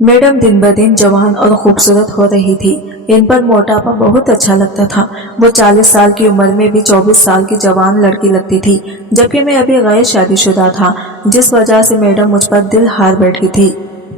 Madam दिन ब दिन जवान और खूबसूरत हो रही थी। इन पर मोटापा बहुत अच्छा लगता था। वो 40 साल की उम्र में भी 24 साल की जवान लड़की लगती थी, जबकि मैं अभी गैर शादीशुदा था, जिस वजह से मैडम मुझ पर दिल हार बैठी थी।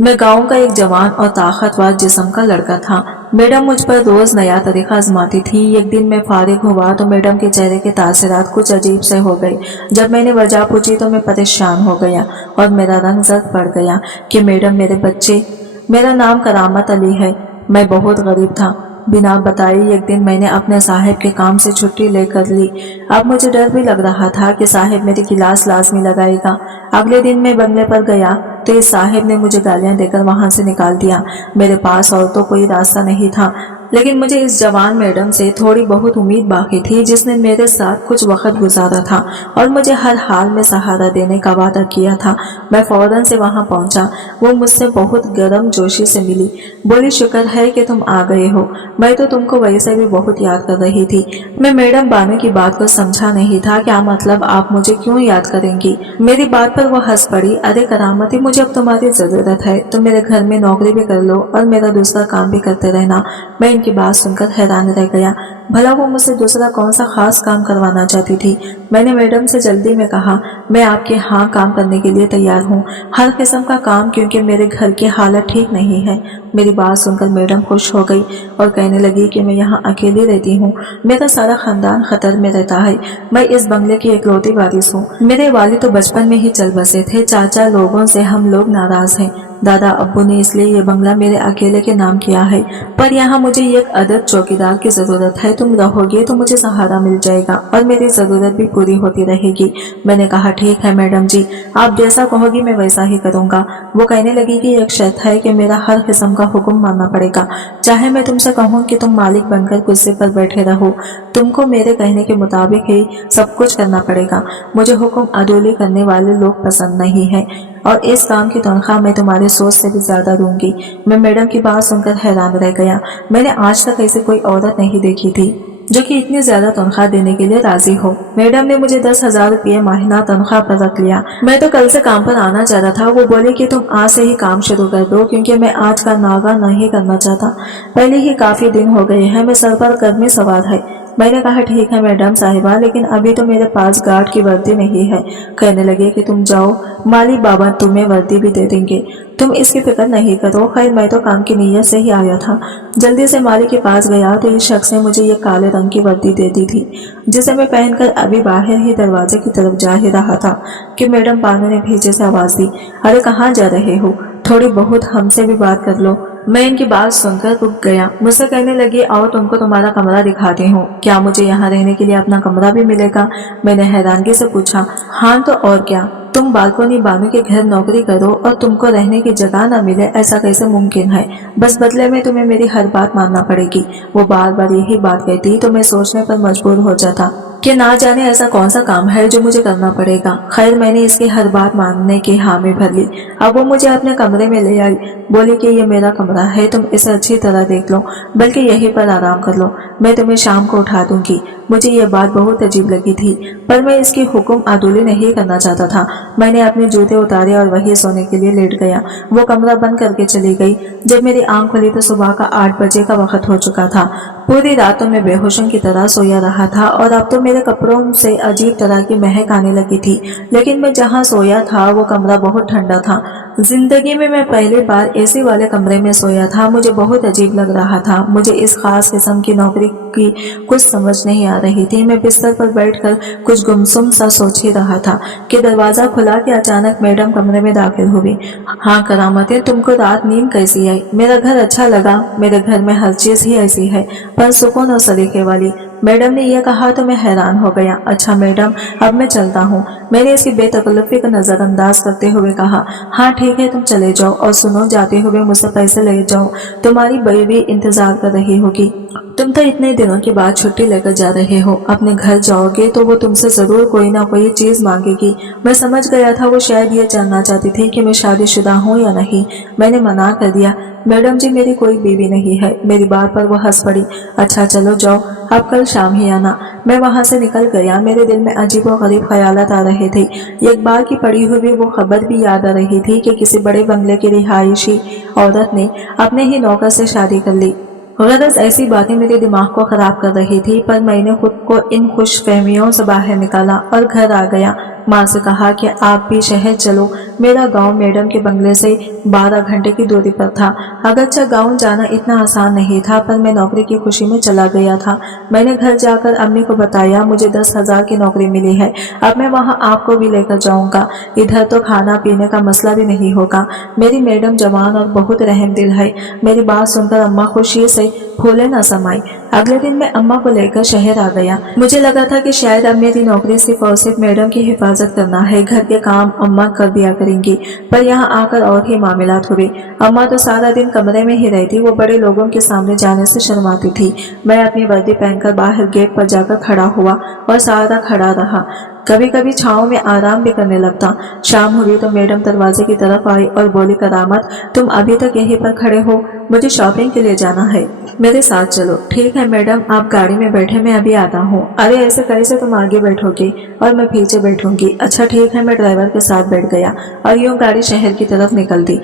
मैं गांव का एक जवान और ताकतवर जिस्म का लड़का था। मैडम मुझ पर रोज नया तरीका आजमाती थी। एक दिन मैं फारिग हुआ तो मैडम के चेहरे के तासरात कुछ अजीब से हो गए। जब मैंने वजह पूछी तो मैं परेशान हो गया और मेरा रंग जर्द पड़ गया कि मैडम मेरे बच्चे। मेरा नाम करामत अली है। मैं बहुत गरीब था। बिना बताए एक दिन मैंने अपने साहिब के काम से छुट्टी लेकर ली। अब मुझे डर भी लग रहा था कि साहिब मेरी क्लास लाजमी लगाएगा। अगले दिन मैं बंगले पर गया तो इस साहिब ने मुझे गालियां देकर वहां से निकाल दिया। मेरे पास और तो कोई रास्ता नहीं था, लेकिन मुझे इस जवान मैडम से थोड़ी बहुत उम्मीद बाकी थी, जिसने मेरे साथ कुछ वक्त गुजारा था और मुझे हर हाल में सहारा देने का वादा किया था। मैं फौरन से वहां पहुंचा। वो मुझसे बहुत गर्म जोशी से मिली। बोली, शुक्र है कि तुम आ गए हो। मैं तो तुमको वैसे भी बहुत याद कर रही थी। मैं मैडम बानो की बात को समझा नहीं था। क्या मतलब, आप मुझे क्यों याद करेंगी? मेरी बात पर वो हंस पड़ी। अरे करामती, मुझे अब तुम्हारी जरूरत है। तुम मेरे घर में नौकरी भी कर लो और मेरा दूसरा काम भी करते रहना। मैं इनकी बात सुनकर हैरान रह गया। भला वो मुझसे दूसरा कौन सा खास काम करवाना चाहती थी? मैंने मैडम से जल्दी में कहा, मैं आपके यहाँ काम करने के लिए तैयार हूँ, हर किस्म का काम, क्योंकि मेरे घर की हालत ठीक नहीं है। मेरी बात सुनकर मैडम खुश हो गई और कहने लगी कि मैं यहाँ अकेली रहती हूँ। मेरा सारा खानदान खतर में रहता है। मैं इस बंगले की इकलौती वारिस हूँ। मेरे वालिद तो बचपन में ही चल बसे थे। चाचा लोगों से हम लोग नाराज हैं। दादा अब्बू ने इसलिए ये बंगला मेरे अकेले के नाम किया है, पर यहाँ मुझे एक अदद चौकीदार की जरूरत है। तुम रहोगे तो मुझे सहारा मिल जाएगा और मेरी जरूरत भी पूरी होती रहेगी। मैंने कहा, ठीक है मैडम जी, आप जैसा कहोगी मैं वैसा ही करूँगा। वो कहने लगी कि एक शर्त है कि मेरा हर किस्म का हुक्म मानना पड़ेगा। चाहे मैं तुमसे कहूँ कि तुम मालिक बनकर कुर्सी पर बैठे रहो, तुमको मेरे कहने के मुताबिक ही सब कुछ करना पड़ेगा। मुझे हुक्म अदौली करने वाले लोग पसंद नहीं है और इस काम की तनख्वाह मैं तुम्हारे सोच से भी ज्यादा दूंगी। मैं मैडम की बात सुनकर हैरान रह गया। मैंने आज तक ऐसे कोई औरत नहीं देखी थी जो कि इतनी ज्यादा तनख्वाह देने के लिए राजी हो। मैडम ने मुझे 10,000 रुपये महीना तनख्वाह पर रख लिया। मैं तो कल से काम पर आना चाहता था। वो बोले कि तुम आज से ही काम शुरू कर दो, क्योंकि मैं आज का नागा नहीं करना चाहता। पहले ही काफी दिन हो गए हैं। मैं सर पर गर्मी सवार है। मैंने कहा, ठीक है मैडम साहिबा, लेकिन अभी तो मेरे पास गार्ड की वर्दी नहीं है। कहने लगे कि तुम जाओ, माली बाबा तुम्हें वर्दी भी दे देंगे, तुम इसकी फिक्र नहीं करो। खैर, मैं तो काम की नीयत से ही आया था। जल्दी से माली के पास गया तो इस शख्स ने मुझे ये काले रंग की वर्दी दे दी थी, जिसे मैं पहनकर अभी बाहर ही दरवाजे की तरफ जा ही रहा था कि मैडम बानो ने भीजे से आवाज दी, अरे कहाँ जा रहे हो? थोड़ी बहुत हमसे भी बात कर लो। मैं इनकी बात सुनकर रुक गया। मुझसे कहने लगी, आओ तुमको तुम्हारा कमरा दिखाती हूँ। क्या मुझे यहाँ रहने के लिए अपना कमरा भी मिलेगा? मैंने हैरानगी से पूछा। हाँ तो और क्या, तुम बालकोनी बानो के घर नौकरी करो और तुमको रहने की जगह न मिले, ऐसा कैसे मुमकिन है? बस बदले में तुम्हें मेरी हर बात मानना पड़ेगी। वो बार बार यही बात कहती तो मैं सोचने पर मजबूर हो जाता कि ना जाने ऐसा कौन सा काम है जो मुझे करना पड़ेगा। खैर, मैंने इसकी हर बात मानने की हामी भर ली। अब वो मुझे अपने कमरे में ले आई। बोली कि ये मेरा कमरा है, तुम इसे अच्छी तरह देख लो, बल्कि यहीं पर आराम कर लो। मैं तुम्हें शाम को उठा दूंगी। मुझे ये बात बहुत अजीब लगी थी, पर मैं इसकी हुक्म अदौली नहीं करना चाहता था। मैंने अपने जूते उतारे और वही सोने के लिए लेट गया। वो कमरा बंद करके चली गई। जब मेरी आंख खुली तो सुबह का 8 बजे का वक्त हो चुका था। पूरी रात तो मैं बेहोशों की तरह सोया रहा था और अब तो मेरे कपड़ों से अजीब तरह की महक आने लगी थी। लेकिन मैं जहाँ सोया था वो कमरा बहुत ठंडा था। जिंदगी में मैं पहली बार एसी वाले कमरे में सोया था। मुझे बहुत अजीब लग रहा था। मुझे इस खास किस्म की नौकरी की कुछ समझ नहीं आ रही थी। मैं बिस्तर पर बैठकर कुछ गुमसुम सा सोच ही रहा था कि दरवाजा खुला कि अचानक मैडम कमरे में दाखिल हुई। हाँ करामतें, तुमको रात नींद कैसी आई? मेरा घर अच्छा लगा। मेरे घर में हर चीज ही ऐसी है, पर सुकून और सलीके वाली। मैडम ने यह कहा तो मैं हैरान हो गया। अच्छा मैडम, अब मैं चलता हूँ। मैंने इसकी बेतकल्लुफी को नजरअंदाज करते हुए कहा, हाँ ठीक है, तुम चले जाओ। और सुनो, जाते हुए मुझसे पैसे ले जाओ, तुम्हारी बीवी इंतजार कर रही होगी। तुम तो इतने दिनों के बाद छुट्टी लेकर जा रहे हो। अपने घर जाओगे तो वो तुमसे जरूर कोई ना कोई चीज मांगेगी। मैं समझ गया था वो शायद ये जानना चाहती थी कि मैं शादीशुदा हूँ या नहीं। मैंने मना कर दिया, मैडम जी मेरी कोई बीवी नहीं है। मेरी बात पर वो हंस पड़ी। अच्छा चलो जाओ, अब कल शाम ही आना। मैं वहां से निकल गया। मेरे दिल में अजीब और गरीब ख्यालात आ रहे थे। एक बार की पड़ी हुई वो खबर भी याद आ रही थी कि किसी बड़े बंगले की रिहायशी औरत ने अपने ही नौकर से शादी कर ली। गरज ऐसी बातें मेरे दिमाग को खराब कर रही थी, पर मैंने खुद को इन खुश फहमियों से बाहर निकाला और घर आ गया। माँ से कहा कि आप भी शहर चलो। मेरा गांव मैडम के बंगले से 12 घंटे की दूरी पर था। अगरचे गांव जाना इतना आसान नहीं था, पर मैं नौकरी की खुशी में चला गया था। मैंने घर जाकर अम्मी को बताया, मुझे 10,000 की नौकरी मिली है, अब मैं वहाँ आपको भी लेकर जाऊंगा। इधर तो खाना पीने का मसला भी नहीं होगा। मेरी मैडम जवान और बहुत रहमदिल है। मेरी बात सुनकर अम्मा खुशी से फूले न समाई। अगले दिन मैं अम्मा को लेकर शहर आ गया। मुझे लगा था कि शायद अब मेरी नौकरी सिर्फ और सिर्फ मैडम की हिफाजत करना है, घर के काम अम्मा कर दिया करेंगी। पर यहाँ आकर और ही मामलात हुए। अम्मा तो सारा दिन कमरे में ही रहती, वो बड़े लोगों के सामने जाने से शर्माती थी। मैं अपनी वर्दी पहनकर बाहर गेट पर जाकर खड़ा हुआ और सारा खड़ा रहा। कभी कभी छाँव में आराम भी करने लगता। शाम हुई तो मैडम दरवाजे की तरफ आई और बोली, करामत तुम अभी तक यहीं पर खड़े हो, मुझे शॉपिंग के लिए जाना है, मेरे साथ चलो। ठीक है मैडम, आप गाड़ी में बैठे, मैं अभी आता हूँ। अरे ऐसे कैसे, तुम आगे बैठोगे और मैं पीछे बैठूंगी? अच्छा ठीक है। मैं ड्राइवर के साथ बैठ गया और यूं गाड़ी शहर की तरफ निकल दी।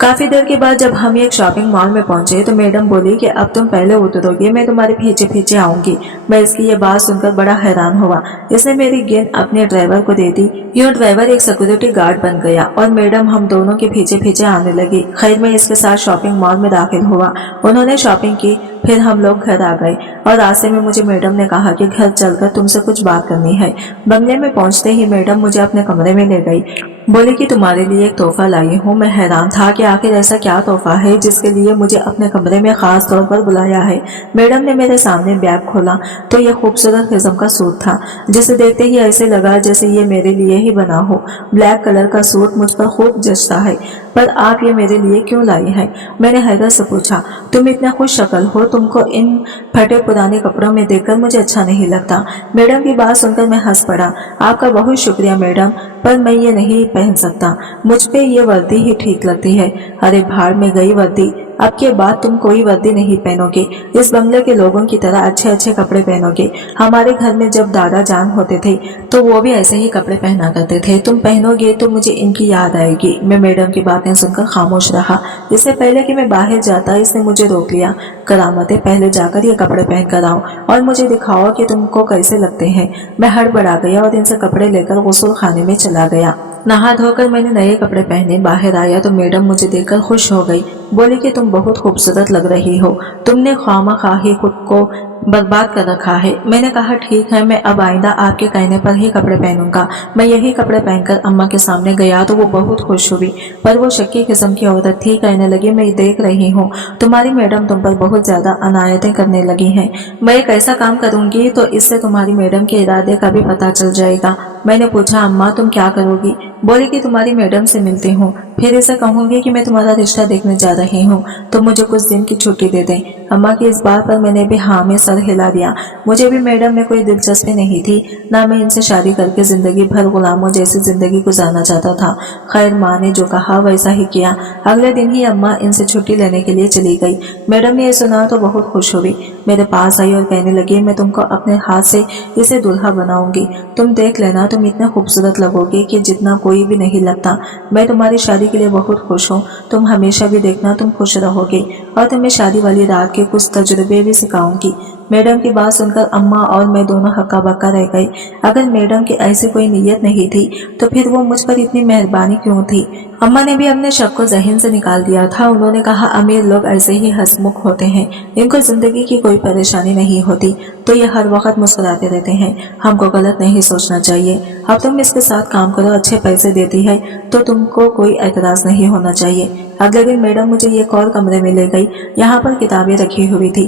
काफी देर के बाद जब हम एक शॉपिंग मॉल में पहुंचे तो मैडम बोली कि अब तुम पहले उतरोगे, मैं तुम्हारे पीछे पीछे आऊंगी। मैं इसकी ये बात सुनकर बड़ा हैरान हुआ। इसने मेरी गेंद अपने ड्राइवर को दे दी। यूं ड्राइवर एक सिक्योरिटी गार्ड बन गया और मैडम हम दोनों के पीछे पीछे आने लगी। खैर मैं इसके साथ शॉपिंग मॉल में दाखिल हुआ। उन्होंने शॉपिंग की, फिर हम लोग घर आ गए और रास्ते में मुझे मैडम ने कहा कि घर चलकर तुमसे कुछ बात करनी है। बंगले में पहुंचते ही मैडम मुझे अपने कमरे में ले गई। बोली कि तुम्हारे लिए एक तोहफा लाई हूँ। मैं हैरान था कि आखिर ऐसा क्या तोहफा है जिसके लिए मुझे अपने कमरे में खास तौर पर बुलाया है। मैडम ने मेरे सामने बैग खोला तो यह खूबसूरत किस्म का सूट था, जिसे देखते ही ऐसे लगा जैसे ये मेरे लिए ही बना हो। ब्लैक कलर का सूट मुझ पर खूब जचता है, पर आप ये मेरे लिए क्यों लाई है? मैंने हैरत से पूछा। तुम इतने खुश शक्ल हो, तुमको इन फटे पुराने कपड़ों में देखकर मुझे अच्छा नहीं लगता। मैडम की बात सुनकर मैं हंस पड़ा। आपका बहुत शुक्रिया मैडम, पर मैं ये नहीं पहन सकता, मुझ पे ये वर्दी ही ठीक लगती है। अरे भाड़ में गई वर्दी, अब के बाद तुम कोई वर्दी नहीं पहनोगे, इस बंगले के लोगों की तरह अच्छे अच्छे कपड़े पहनोगे। हमारे घर में जब दादा जान होते थे तो वो भी ऐसे ही कपड़े पहना करते थे, तुम पहनोगे तो मुझे इनकी याद आएगी। मैं मैडम की बातें सुनकर खामोश रहा। इससे पहले कि मैं बाहर जाता इसने मुझे रोक लिया। करामतें, पहले जाकर ये कपड़े पहन कर आओ और मुझे दिखाओ कि तुमको कैसे लगते हैं। मैं हड़बड़ा गया और इनसे कपड़े लेकर गुस्ल खाने में चला गया। नहा धोकर मैंने नए कपड़े पहने बाहर आया तो मैडम मुझे देखकर खुश हो गई। बोली कि तुम बहुत खूबसूरत लग रही हो, तुमने ख्वामख्वाही खुद को बर्बाद कर रखा है। मैंने कहा ठीक है, मैं अब आइंदा आपके कहने पर ही कपड़े पहनूंगा। मैं यही कपड़े पहनकर अम्मा के सामने गया तो वो बहुत खुश हुई, पर वो शक्की किस्म की औरत थी। कहने लगी, मैं देख रही हूँ तुम्हारी मैडम तुम पर बहुत ज्यादा अनायतें करने लगी हैं। मैं एक ऐसा काम करूंगी तो इससे तुम्हारी मैडम के इरादे का भी पता चल जाएगा। मैंने पूछा, अम्मा तुम क्या करोगी? बोली कि तुम्हारी मैडम से मिलती हूँ, फिर इसे कहूंगी कि मैं तुम्हारा रिश्ता देखने जा रही हूँ, तो मुझे कुछ दिन की छुट्टी दे दें। अम्मा की इस बात पर मैंने भी हाँ में सर हिला दिया। मुझे भी मैडम में कोई दिलचस्पी नहीं थी, ना मैं इनसे शादी करके जिंदगी भर गुलामों जैसी जिंदगी गुजारना चाहता था। खैर माँ ने जो कहा वैसा ही किया। अगले दिन ही अम्मा इनसे छुट्टी लेने के लिए चली गई। मैडम ने यह सुना तो बहुत खुश हुई, मेरे पास आई और कहने लगी, मैं तुमको अपने हाथ से इसे दुल्हा बनाऊंगी। तुम देख लेना, तुम इतने खूबसूरत लगोगे कि जितना कोई भी नहीं लगता। मैं तुम्हारी शादी के लिए बहुत खुश हूँ। तुम हमेशा भी देखना तुम खुश रहोगे और तुम्हें शादी वाली रात के कुछ तजुर्बे भी सिखाऊंगी। मैडम की बात सुनकर अम्मा और मैं दोनों हक्का बक्का रह गए। अगर मैडम की ऐसी कोई नीयत नहीं थी तो फिर वो मुझ पर इतनी मेहरबानी क्यों थी? अम्मा ने भी अपने शक को जहन से निकाल दिया था। उन्होंने कहा, अमीर लोग ऐसे ही हंसमुख होते हैं, इनको जिंदगी की कोई परेशानी नहीं होती तो ये हर वक्त मुस्कुराते रहते हैं। हमको गलत नहीं सोचना चाहिए। अब तुम इसके साथ काम करो, अच्छे पैसे देती है तो तुमको कोई एतराज नहीं होना चाहिए। अगले दिन मैडम मुझे एक और कमरे में ले गई। यहाँ पर किताबें रखी हुई थी।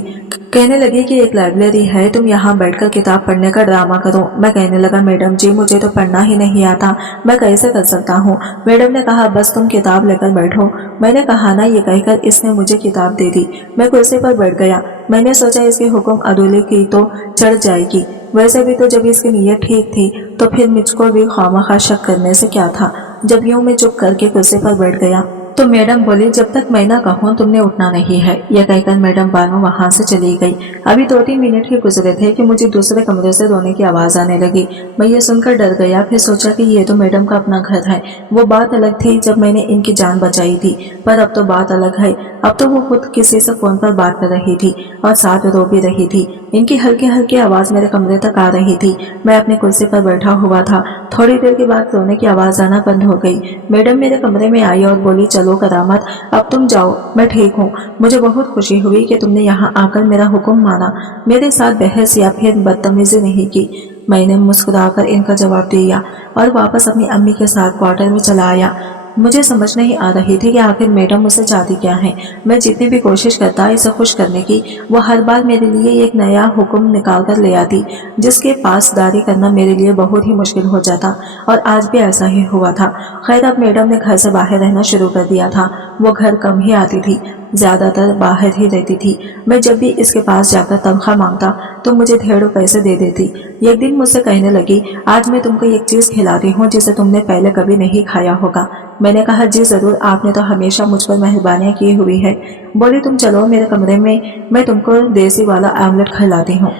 कहने लगी कि एक लाइब्रेरी है, तुम यहाँ बैठकर किताब पढ़ने का ड्रामा करो। मैं कहने लगा, मैडम जी मुझे तो पढ़ना ही नहीं आता, मैं कैसे कर सकता हूँ? मैडम ने कहा, बस तुम किताब लेकर बैठो। मैंने कहा ना, ये कहकर इसने मुझे किताब दे दी। मैं कुर्सी पर बैठ गया। मैंने सोचा इसकी हुक्म अदूले की तो चढ़ जाएगी। वैसे भी तो जब इसकी नीयत ठीक थी तो फिर मुझको भी खामखा शक करने से क्या था। जब यूं मैं चुप करके कुर्सी पर बैठ गया तो मैडम बोली, जब तक मैं ना कहूँ तुमने उठना नहीं है। यह कहकर मैडम बानो वहां से चली गई। अभी 2-3 मिनट ही गुजरे थे कि मुझे दूसरे कमरे से रोने की आवाज आने लगी। मैं ये सुनकर डर गया, फिर सोचा कि ये तो मैडम का अपना घर है। वो बात अलग थी जब मैंने इनकी जान बचाई थी, पर अब तो बात अलग है। अब तो वो खुद किसी से फोन पर बात कर रही थी और साथ रो भी रही थी। इनकी हल्की हल्की आवाज मेरे कमरे तक आ रही थी। मैं अपनी कुर्सी पर बैठा हुआ था। थोड़ी देर के बाद रोने की आवाज आना बंद हो गई। मैडम मेरे कमरे में आई और बोली, चलो करामत, अब तुम जाओ, मैं ठीक हूँ। मुझे बहुत खुशी हुई कि तुमने यहाँ आकर मेरा हुक्म माना, मेरे साथ बहस या फिर बदतमीजी नहीं की। मैंने मुस्कुराकर इनका जवाब दिया और वापस अपनी अम्मी के साथ क्वार्टर में चला आया। मुझे समझ नहीं आ रही थी कि आखिर मैडम मुझसे चाहती क्या है। मैं जितनी भी कोशिश करता इसे खुश करने की, वो हर बार मेरे लिए एक नया हुक्म निकाल कर ले आती, जिसके पासदारी करना मेरे लिए बहुत ही मुश्किल हो जाता। और आज भी ऐसा ही हुआ था। खैर, अब मैडम ने घर से बाहर रहना शुरू कर दिया था। वो घर कम ही आती थी, ज्यादातर बाहर ही रहती थी। मैं जब भी इसके पास जाकर तनख्वाह मांगता तो मुझे ढेरों पैसे दे देती। एक दिन मुझसे कहने लगी, आज मैं तुमको एक चीज खिलाती हूँ जिसे तुमने पहले कभी नहीं खाया होगा। मैंने कहा, जी जरूर, आपने तो हमेशा मुझ पर मेहरबानियां की हुई है। बोली, तुम चलो मेरे कमरे में, मैं तुमको देसी वाला आमलेट खिलाती हूँ।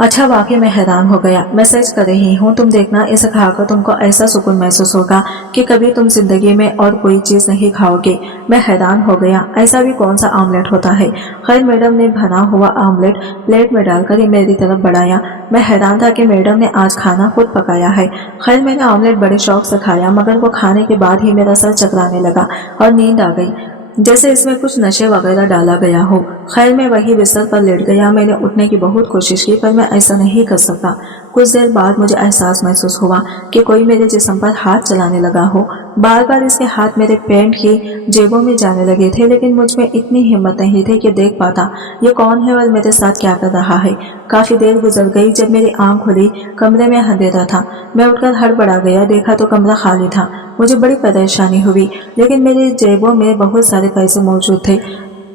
अच्छा, वाकई मैं हैरान हो गया। मैं सच कर रही हूँ, तुम देखना, इसे खाकर तुमको ऐसा सुकून महसूस होगा कि कभी तुम जिंदगी में और कोई चीज नहीं खाओगे। मैं हैरान हो गया, ऐसा भी कौन सा आमलेट होता है। खैर, मैडम ने बना हुआ आमलेट प्लेट में डालकर ही मेरी तरफ बढ़ाया। मैं हैरान था कि मैडम ने आज खाना खुद पकाया है। खैर, मैंने आमलेट बड़े शौक से खाया, मगर वो खाने के बाद ही मेरा सर चकराने लगा और नींद आ गई, जैसे इसमें कुछ नशे वगैरह डाला गया हो। खैर, मैं वही बिस्तर पर लेट गया। मैंने उठने की बहुत कोशिश की, पर मैं ऐसा नहीं कर सका। कुछ देर बाद मुझे एहसास महसूस हुआ कि कोई मेरे जिस्म पर हाथ चलाने लगा हो। बार बार इसके हाथ मेरे पैंट की जेबों में जाने लगे थे, लेकिन मुझ में इतनी हिम्मत नहीं थी कि देख पाता ये कौन है और मेरे साथ क्या कर रहा है। काफी देर गुजर गई। जब मेरी आंख खुली, कमरे में अंधेरा था। मैं उठकर हड़बड़ा गया, देखा तो कमरा खाली था। मुझे बड़ी परेशानी हुई, लेकिन मेरी जेबों में बहुत सारे पैसे मौजूद थे।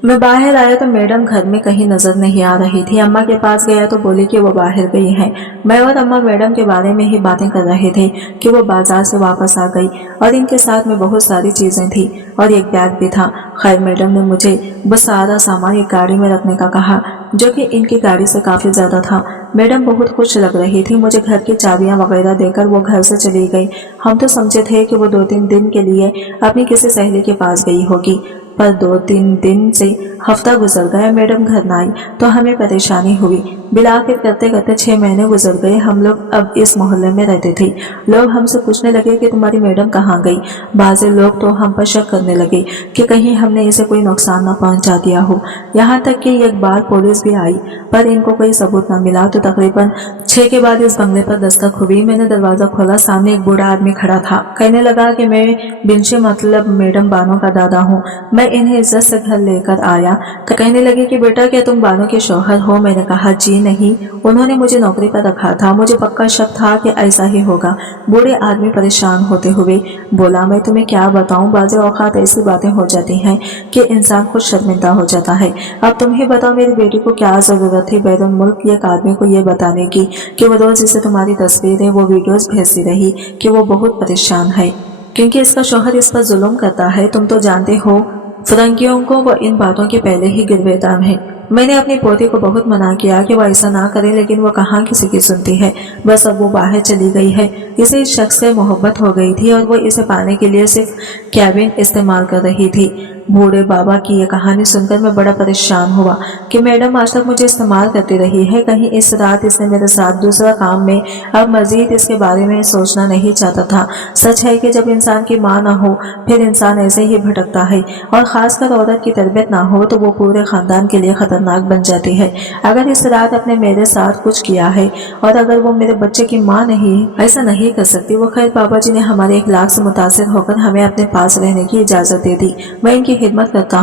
मैं बाहर आया तो मैडम घर में कहीं नजर नहीं आ रही थी। अम्मा के पास गया तो बोली कि वो बाहर गई हैं। मैं और अम्मा मैडम के बारे में ही बातें कर रहे थे कि वो बाजार से वापस आ गई और इनके साथ में बहुत सारी चीजें थी और एक बैग भी था। खैर, मैडम ने मुझे बस सारा सामान एक गाड़ी में रखने का कहा, जो कि इनकी गाड़ी से काफी ज्यादा था। मैडम बहुत खुश लग रही थी। मुझे घर की चाबियां वगैरह देकर वो घर से चली गई। हम तो समझे थे कि वो 2-3 दिन के लिए अपनी किसी सहेली के पास गई होगी, पर 2-3 दिन से हफ्ता गुजर गया, मैडम घर न आई तो हमें परेशानी हुई। बिलाकर करते करते 6 महीने गुजर गए। हम लोग अब इस मोहल्ले में रहते थे। लोग हमसे पूछने लगे कि तुम्हारी मैडम कहाँ गई। बाज़ लोग तो हम पर शक करने लगे कि कहीं हमने इसे कोई नुकसान न पहुंचा दिया हो। यहाँ तक कि एक बार पुलिस भी आई, पर इनको कोई सबूत न मिला। तो तकरीबन 6 के बाद इस बंगले पर दस्तक हुई। मैंने दरवाजा खोला, सामने एक बूढ़ा आदमी खड़ा था। कहने लगा कि मैं बिनशे मतलब मैडम बानो का दादा हूँ। मैं इन्हें इज्जत से घर लेकर आया। कहने लगे कि बेटा, क्या तुम बानो के शौहर हो। मैंने कहा, जी नहीं, उन्होंने मुझे नौकरी पर रखा था। मुझे पक्का शक था कि ऐसा ही होगा। बूढ़े आदमी परेशान होते हुए बोला, मैं तुम्हें क्या बताऊं, बाज़ औक़ात ऐसी बातें हो जाती हैं कि इंसान खुद शर्मिंदा हो जाता है। अब तुम ही बताओ, मेरी बेटी को क्या जरूरत थी बैरून मुल्क एक आदमी को ये बताने की कि वो रोज इसे तुम्हारी तस्वीरें, वो वीडियोस भेजती रही कि वो बहुत परेशान है क्योंकि इसका शौहर इस पर जुल्म करता है। तुम तो जानते हो फिरंगियों को वो इन बातों के पहले ही गिरफ्तार है। मैंने अपनी पोती को बहुत मना किया कि वो ऐसा ना करे, लेकिन वो कहाँ किसी की सुनती है। बस अब वो बाहर चली गई है। इसे इस शख्स से मोहब्बत हो गई थी और वो इसे पाने के लिए सिर्फ कैबिन इस्तेमाल कर रही थी। बूढ़े बाबा की ये कहानी सुनकर मैं बड़ा परेशान हुआ कि मैडम आज तक मुझे इस्तेमाल करती रही है। कहीं इस रात इसने मेरे साथ दूसरा काम में अब मजीद इसके बारे में सोचना नहीं चाहता था। सच है कि जब इंसान की माँ ना हो फिर इंसान ऐसे ही भटकता है, और खासकर औरत की तरबियत ना हो तो वो पूरे खानदान के लिए खतरनाक बन जाती है। अगर इस रात अपने मेरे साथ कुछ किया है और अगर वो मेरे बच्चे की माँ नहीं, ऐसा नहीं कर सकती वो। खैर, बाबा जी ने हमारे इखलाक से मुतासिर होकर हमें अपने पास रहने की इजाजत दे दी। मैं इनकी खिदमत करता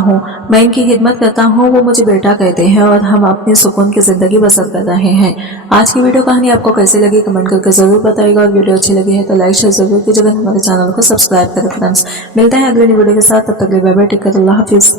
हूँ। वो मुझे बेटा कहते हैं और हम अपनी सुकून की जिंदगी बसर कर रहे हैं। आज की वीडियो कहानी आपको कैसी लगी कमेंट करके जरूर बताइएगा, और वीडियो अच्छी लगी है तो लाइक शेयर जरूर कीजिएगा। हमारे चैनल को सब्सक्राइब करें फ्रेंड्स। मिलते हैं अगली वीडियो के साथ, तब तक के लिए बाय बाय, टेक केयर, अल्लाह हाफिज।